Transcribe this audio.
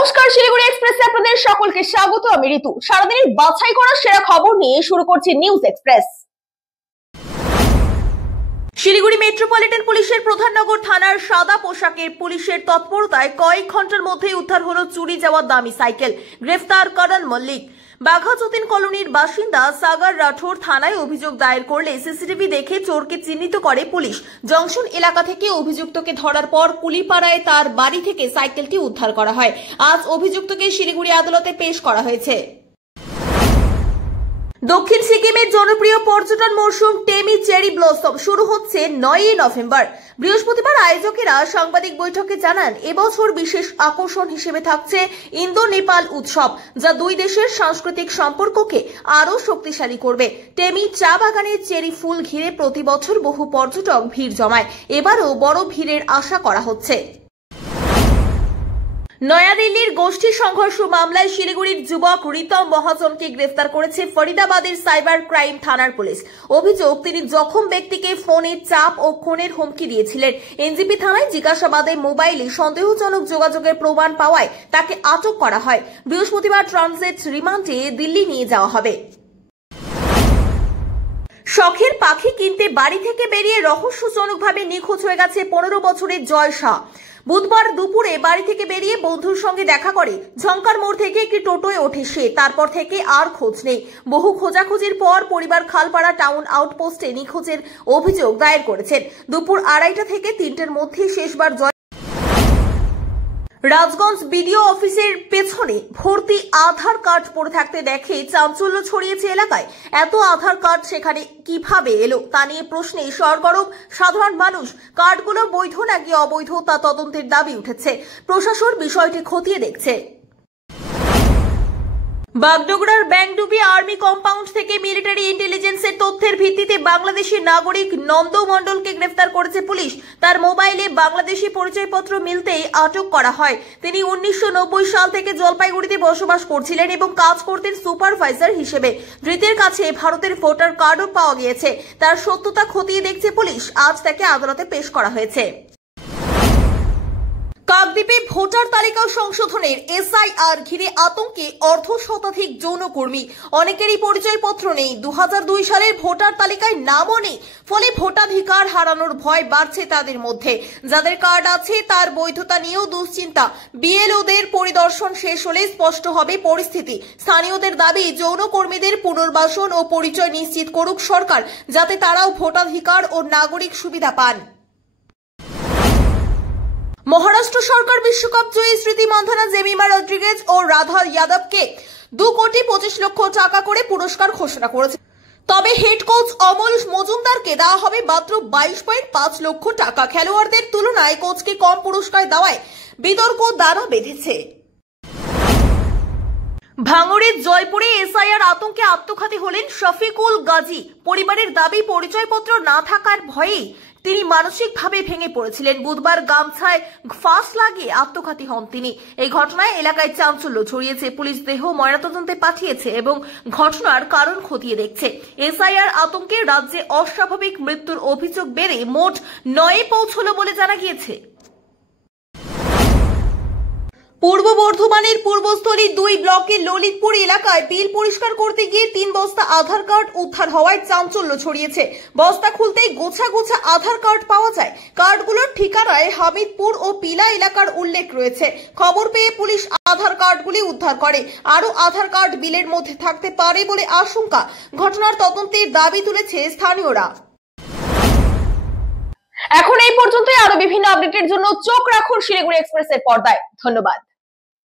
নমস্কার, শিলিগুড়ি এক্সপ্রেসে আপনাদের সকলকে স্বাগত। আমি ঋতু। সারাদিনের বাছাই করা সেরা খবর নিয়ে শুরু করছি নিউজ এক্সপ্রেস। শিলিগুড়ি মেট্রোপলিটন পুলিশের প্রধাননগর থানার সাদা পোশাকের পুলিশের তৎপরতায় কয়েক ঘন্টার মধ্যেই উদ্ধার হলো চুরি যাওয়া দামি সাইকেল। গ্রেফতার করণ মল্লিক। বাঘাযতীন কলোনির বাসিন্দা সাগর রাঠোর থানায় অভিযোগ দায়ের করলে সিসিটিভি দেখে চোরকে চিহ্নিত করে পুলিশ। জংশন এলাকা থেকে অভিযুক্তকে ধরার পর কুলিপাড়ায় তার বাড়ি থেকে সাইকেলটি উদ্ধার করা হয়। আজ অভিযুক্তকে শিলিগুড়ি আদালতে পেশ করা হয়েছে। দক্ষিণ সিকিমের জনপ্রিয় পর্যটন মৌসুম টেমি চেরি ব্লসম শুরু হচ্ছে 9 নভেম্বর। বৃহস্পতিবার আয়োজকেরা সাংবাদিক বৈঠকে জানান, এবছর বিশেষ আকর্ষণ হিসেবে থাকছে ইন্দো নেপাল উৎসব, যা দুই দেশের সাংস্কৃতিক সম্পর্ককে আরও শক্তিশালী করবে। টেমি চা বাগানের চেরি ফুল ঘিরে প্রতি বছর বহু পর্যটক ভিড় জমায়। এবারও বড় ভিড়ের আশা করা হচ্ছে। নয়াদিল্লির গোষ্ঠী সংঘর্ষ মামলায় শিলিগুড়ির যুবক রিতম মহাজনকে গ্রেফতার করেছে ফরিদাবাদের সাইবার ক্রাইম থানার পুলিশ। অভিযোগ, তিনি জখম ব্যক্তিকে ফোনে চাপ ও খুনের হুমকি দিয়েছিলেন। এনজিপি থানায় জিজ্ঞাসাবাদে মোবাইলে সন্দেহজনক যোগাযোগের প্রমাণ পাওয়ায় তাকে আটক করা হয়। বৃহস্পতিবার ট্রানজিট রিমান্ডে দিল্লি নিয়ে যাওয়া হবে। শখের পাখি কিনতে বাড়ি থেকে বেরিয়ে রহস্যজনকভাবে নিখোঁজ হয়ে গেছে 15 বছরের জয় শাহ। বুধবার দুপুরে বাড়ি থেকে বেরিয়ে বন্ধুর সঙ্গে দেখা করে ঝঙ্কার মোড় থেকে একটি টোটোয় ওঠে সে। তারপর থেকে আর খোঁজ নেই। বহু খোঁজাখুঁজির পর পরিবার খালপাড়া টাউন আউটপোস্টে নিখোঁজের অভিযোগ দায়ের করেছেন। দুপুর 2:30 থেকে 3টের মধ্যে শেষবার রাজগঞ্জ বিডিও অফিসের পেছনে ভর্তি আধার কার্ড পড়ে থাকতে দেখে চাঞ্চল্য ছড়িয়েছে এলাকায়। এত আধার কার্ড সেখানে কিভাবে এলো তা নিয়ে প্রশ্নে সরগরম সাধারণ মানুষ। কার্ডগুলো বৈধ নাকি অবৈধ তা তদন্তের দাবি উঠেছে। প্রশাসন বিষয়টি খতিয়ে দেখছে। বাগডোগরার ব্যাংডুবি আর্মি কম্পাউন্ড থেকে মিলিটারি ইন্টেলিজেন্সের তথ্যের ভিত্তিতে বাংলাদেশি নাগরিক নন্দ মণ্ডলকে গ্রেফতার করেছে পুলিশ। তার মোবাইলে বাংলাদেশি পরিচয়পত্র মিলতেই আটক করা হয়। তিনি 1990 সাল থেকে জলপাইগুড়িতে বসবাস করছিলেন এবং কাজ করতেন সুপারভাইজার হিসেবে। ধৃতের কাছে ভারতের ভোটার কার্ডও পাওয়া গিয়েছে। তার সত্যতা খতিয়ে দেখছে পুলিশ। আজ তাকে আদালতে পেশ করা হয়েছে। কাকদ্বীপে ভোটার তালিকা সংশোধনের এসআইআর ঘিরে আতঙ্কে অর্ধশতাধিক যৌনকর্মী। অনেকেরই পরিচয়পত্র নেই, 2002 সালের ভোটার তালিকায় নামও নেই। ফলে ভোটাধিকার হারানোর ভয় বাড়ছে তাদের মধ্যে। যাদের কার্ড আছে তার বৈধতা নিয়েও দুশ্চিন্তা। বিএলওদের পরিদর্শন শেষ হলে স্পষ্ট হবে পরিস্থিতি। স্থানীয়দের দাবি, যৌনকর্মীদের পুনর্বাসন ও পরিচয় নিশ্চিত করুক সরকার, যাতে তারাও ভোটাধিকার ও নাগরিক সুবিধা পান। মহারাষ্ট্র সরকার বিশ্বকাপ জয়ী স্মৃতি মান্ধানা, জেমিমা রড্রিগেজ ও রাধা যাদবকে 2,25,00,000 টাকা করে পুরস্কার ঘোষণা করেছে। তবে হেড কোচ অমল মজুমদারকে দেওয়া হবে মাত্র 22.5 লক্ষ টাকা। খেলোয়াড়দের তুলনায় কোচকে কম পুরস্কার দেওয়ায় বিতর্ক দানা বেঁধেছে। ভাঙড়ের জয়পুরে এসআইআর আতঙ্কে আত্মঘাতী হলেন শফিকুল গাজী। পরিবারের দাবি, পরিচয়পত্র না থাকার ভয়েই তিনি মানসিকভাবে ভেঙে পড়েছিলেন। বুধবার গামছায় ফাঁস লাগিয়ে আত্মঘাতী হন তিনি। এই ঘটনায় এলাকায় চাঞ্চল্য ছড়িয়েছে। পুলিশ দেহ ময়নাতদন্তে পাঠিয়েছে এবং ঘটনার কারণ খতিয়ে দেখছে। এসআইআর আতঙ্কে রাজ্যে অস্বাভাবিক মৃত্যুর অভিযোগ বেড়ে মোট 9 পৌঁছল বলে জানা গিয়েছে। পূর্ব বর্ধমানের পূর্বস্থলী 2 ব্লকের ললিতপুর এলাকায় বিল পরিষ্কার করতে গিয়ে 3 বস্তা আধার কার্ড উদ্ধার হওয়ায় চাঞ্চল্য ছড়িয়েছে। বস্তা খুলতেই গোছা গোছা আধার কার্ড পাওয়া যায়। কার্ডগুলোর ঠিকানায় হামিদপুর ও পিলা এলাকার উল্লেখ রয়েছে। খবর পেয়ে পুলিশ আধার কার্ডগুলি উদ্ধার করে। আরও আধার কার্ড বিলের মধ্যে থাকতে পারে বলে আশঙ্কা। ঘটনার তদন্তের দাবি তুলেছে স্থানীয়রা। এখন এই পর্যন্তই। আরো বিভিন্ন আপডেটের জন্য চোখ রাখুন শিলিগুড়ি এক্সপ্রেসের পর্দায়। ধন্যবাদ।